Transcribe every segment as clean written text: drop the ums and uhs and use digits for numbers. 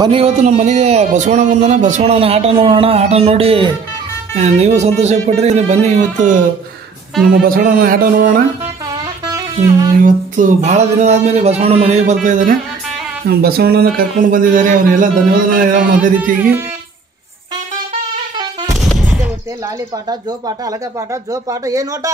ಬನ್ನಿ ಇವತ್ತು ನಮ್ಮ ಮನೆಗೆ ಬಸವಣ್ಣ ಬಂದಾನೆ. ಬಸವಣ್ಣನ ಆಟ ನೋಡೋಣ. ಆಟ ನೋಡಿ ನೀವು ಸಂತೋಷ ಪಡ್ರಿ. ಬನ್ನಿ ಇವತ್ತು ನಮ್ಮ ಬಸವಣ್ಣನ ಆಟ ನೋಡೋಣ. ಇವತ್ತು ಭಾಳ ದಿನದಾದಮೇಲೆ ಬಸವಣ್ಣ ಮನೆಗೆ ಬರ್ತಾ ಇದ್ದಾನೆ. ಬಸವಣ್ಣನ ಕರ್ಕೊಂಡು ಬಂದಿದ್ದಾರೆ. ಅವರೆಲ್ಲ ಧನ್ಯವಾದ ಹೇಳೋಣ. ಅದೇ ರೀತಿಯಾಗಿ లాలి పాట, జో పాట, అలగ పాట, జో పాట, ఏ నోట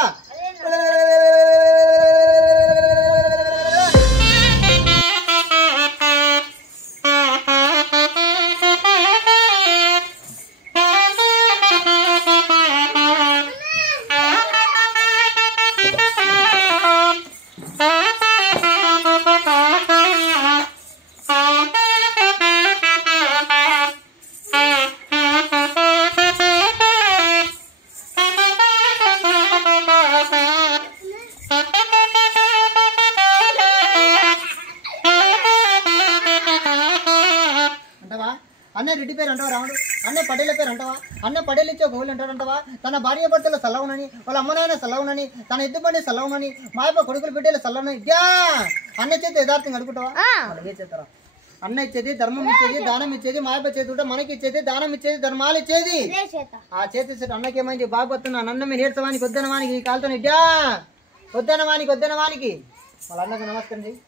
అన్న రెడ్డి పేరు అంటావా రాముడు, అన్న పటేల పేరు అంటావా, అన్న పటేలు ఇచ్చే గోవులు అంటాడంటావా, తన భార్య భర్తలు సల్లవునని, వాళ్ళ అమ్మనాయన సల్లవునని, తన ఎద్దు బండి సల్లవునని, మా యొక్క కొడుకులు బిడ్డలు సల్లవునని. అన్న చేతి యథార్థంగా అడుగుతావా? అలాగే చేస్తారా? అన్న ఇచ్చేది ధర్మం ఇచ్చేది, దానం ఇచ్చేది, మా యొక్క చేతి మనకి ఇచ్చేది, దానం ఇచ్చేది, ధర్మాలు ఇచ్చేది. ఆ చేతి అన్నకి ఏమైంది? బాగా వస్తున్నా నన్న మీరు నేర్చవానికి వద్దన వానికి ఈ కాలుతో వద్దన వానికి వాళ్ళ అన్నకు నమస్కారం చేయి,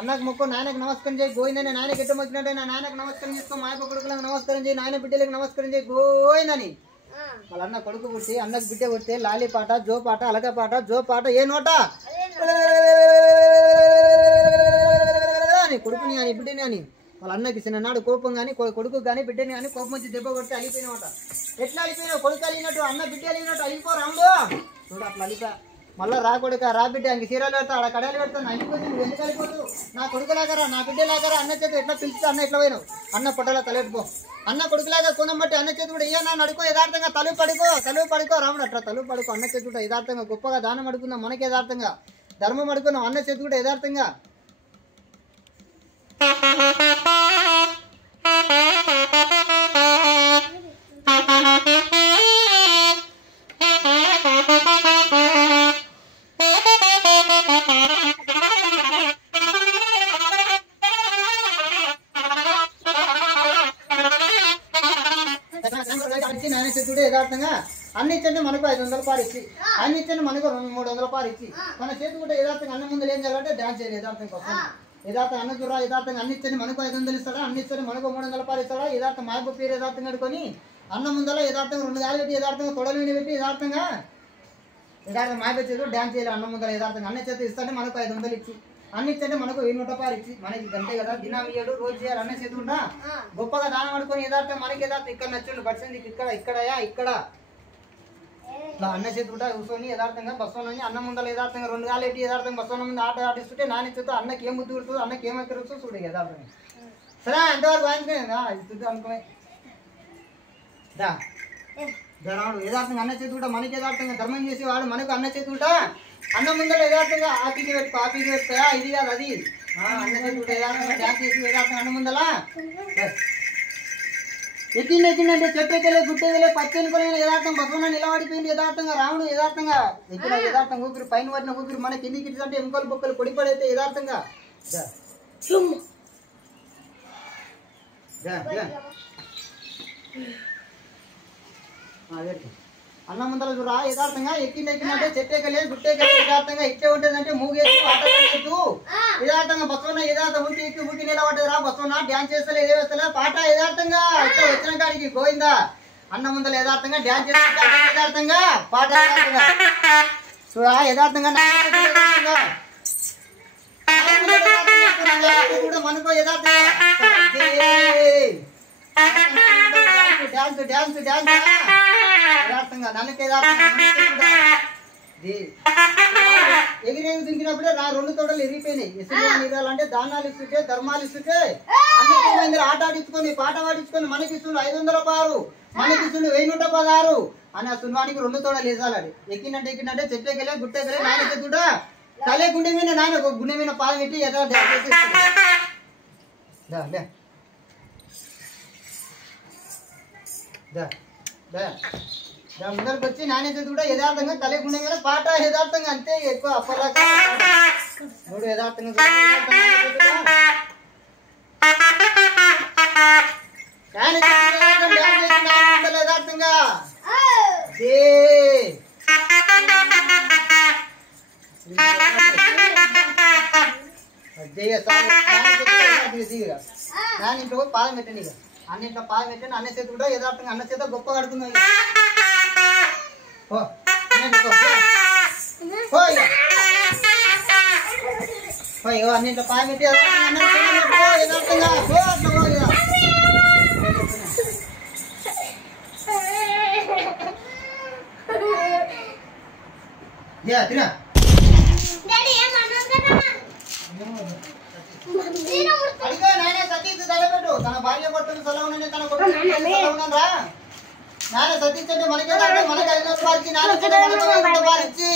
అన్నకు మొక్కు, నాయనకు నమస్కారం చేయి. గోయిందని నాయనకి ఎట్టు మొక్కినట్టు నా నాయనకు నమస్కారం చేసుకో, మా యొక్క కొడుకులకు నమస్కారం చేయి, నాయన బిడ్డలకు నమస్కారం చేయి. గోయిందని వాళ్ళ అన్న కొడుకు పుట్టి అన్నకు బిడ్డ పుడితే లాలి పాట, జో పాట, అలగ పాట, జో పాట, ఏ నోట అని కొడుకుని అని బిడ్డని అని. వాళ్ళ అన్నకి చిన్ననాడు కోపం కానీ కొడుకు కానీ బిడ్డని కానీ కోపం వచ్చి దెబ్బ కొడితే అలిపోయినమాట. ఎట్లా అలిపోయినావు? కొడుకు అలిగినట్టు, అన్న బిడ్డ అలిగినట్టు అలిపో రాముడు. చూడు అట్లా అలిపా. మళ్ళీ రా కొడుక, రా బిడ్డ, ఇంక చీరలు పెడతా, అక్కడ కడాలు పెడతాను. అలిపోతే నువ్వు ఎందుకు అలిపోతావు? నా కొడుకులాగారా, నా బిడ్డలాగారా, అన్న చేతి ఎట్లా పిలిస్తే అన్న ఎట్లా పోయినావు? అన్న పొట్టలో తలెట్టుకో. అన్న కొడుకులాగా కొనం బట్టి అన్న చేతి కూడా ఇయ్యా నడుకో, యథార్థంగా తలుపు పడుకో రాముడు. అట్లా తలుపు పడుకో. అన్న చేతి కూడా యథార్థంగా గొప్పగా దానం అడుగున్నాం, మనకి యథార్థంగా ధర్మం అడుగున్నాం. అన్న చేతి కూడా యథార్థంగా యథార్థంగా అన్ని ఇచ్చండి. మనకు 500 రూపాయలు ఇచ్చి, అన్ని ఇచ్చండి మనకు 300 రూపాయలు ఇచ్చి, మన చేతి కూడా యథార్థంగా అన్న ముందు ఏం చేయాలంటే డాన్స్ చేయాలి. యథార్థంగా వస్తుంది. యథార్థంగా అన్న చూడ యథార్థంగా అన్ని ఇచ్చండి. మనకు 500 ఇస్తాడా, అన్ని ఇచ్చండి మనకు 300 రూపాయలు ఇస్తాడా. యథార్థం మా యొక్క పేరు యథార్థంగా అడుకొని అన్న ముందర యథార్థంగా 2 గాలు పెట్టి, యథార్థంగా తొడలు విని పెట్టి, యథార్థంగా మా యొక్క చేతి డాన్స్ చేయాలి. అన్న ముందర యథార్థంగా అన్న చేతి ఇస్తాంటే మనకు 500 ఇచ్చి, అన్ని ఇచ్చండి మనకు 100 రూపాయలు ఇచ్చి, మనకి గంటే కదా దినం ఇయ్యడు, రోజు చేయాలి. అన్న చేతి ఉంటా గొప్పగా దానం అడుకొని యథార్థం మనకి యథార్థం ఇక్కడ నచ్చుండు పడిచింది ఇక్కడ అన్న చేతి కూడా కూర్చొని యథార్థంగా బస్సులోని అన్న ముందర యథార్థంగా 2 గాలు పెట్టి యథార్థంగా బస్సులో ముందు ఆట ఆడిస్తుంటే నాని చేత అన్నకి ఏం బుద్ధి కుడుతుందో, అన్నకి ఏమైతే చూడు యథార్థంగా. సరే అంతవరకు వాయించుకునే అనుకునే రావుడు యథార్థంగా అన్న చేతి కూడా మనకి యథార్థంగా ధర్మం చేసి వాడు మనకు అన్న చేతి కూడా అన్న ముందర యథార్థంగా ఆపీకి పెట్టుకోయా, ఇది కాదు అది. అన్న చేతి కూడా యథార్థంగా డ్యాన్స్ చేసి యథార్థంగా అన్న ముందర ఎక్కిందంటే చెట్టెక్కలే, గుట్టెక్కలే, పచ్చెనుకొని యథార్థం బసవన నిలబడిపోయింది. యథార్థంగా రాముడు యథార్థంగా ఎక్కిన యథార్థంగా ఊపిరి పైన పడిన ఊపిరి మన కిందికి ఇచ్చిందంటే ఎముకలు బొక్కలు పొడిపడైతే యథార్థంగా అన్న ముందర చూరా యథార్థంగా ఎక్కిందంటే చెట్టెక్కలే, గుట్టెక్కలే, యథార్థంగా ఇచ్చే ఉంటుందంటే మూగేసి పాటూ యథార్థంగా బసవన యథార్థం ఊకి నిలబడ్డరా బసవన డ్యాన్స్ చేస్తలే, ఏ వేస్తలే పాట యథార్థంగా ఇట్లా వచ్చిన కాడికి గోయిందా. అన్న ముందర యథార్థంగా డ్యాన్స్ చేస్తా, యథార్థంగా పాట యథార్థంగా చూడా యథార్థంగా కూడా మనకు యథార్థంగా డ్యాన్స్ యథార్థంగా నన్నకి ఎగిరేవి దింకినప్పుడే నా 2 తోటలు ఎగిరిపోయినాయి. ఇరాలంటే దానాలు ఇస్తుంటే ధర్మాలు ఇస్తుంటే అన్ని ఆట ఆడించుకొని పాట పాడించుకొని మనకి ఇస్తుండు 500 రూపాయలు, మనకి ఇస్తుండు 1016 అని ఆ సున్వానికి 2 తోటలు వేసాలి. ఎక్కినట్టే చెట్టెక్కలే, గుట్టెక్కలే, నాయన చెట్టుడా తలే గుండె మీద నాయన గుండె మీద పాలు పెట్టి ముందరికి వచ్చి నాణ్యత కూడా యథార్థంగా తలే గుండె మీద పాట యథార్థంగా అంతే. ఎక్కువ అప్పలాగా యథార్థంగా నాన్న యథార్థంగా ఇంట్లో పాదం పెట్టండి. ఇక అన్నింట్లో పాదం పెట్టండి. అన్న చేతి కూడా యథార్థంగా అన్న చేత గొప్ప కడుతున్నాయి. అన్నింట్లో పాదం పెట్టి యథార్థంగా తినా అడిగా నాయన సతీష్ తలపెట్టు. తన భార్య కొట్టును సలవునని తన కొట్టును సలవునరా. నాయన సతీష్ అంటే మనకి మనకి 500 రూపాయలు ఇచ్చి నాన్న మనకి 500 రూపాయలు ఇచ్చి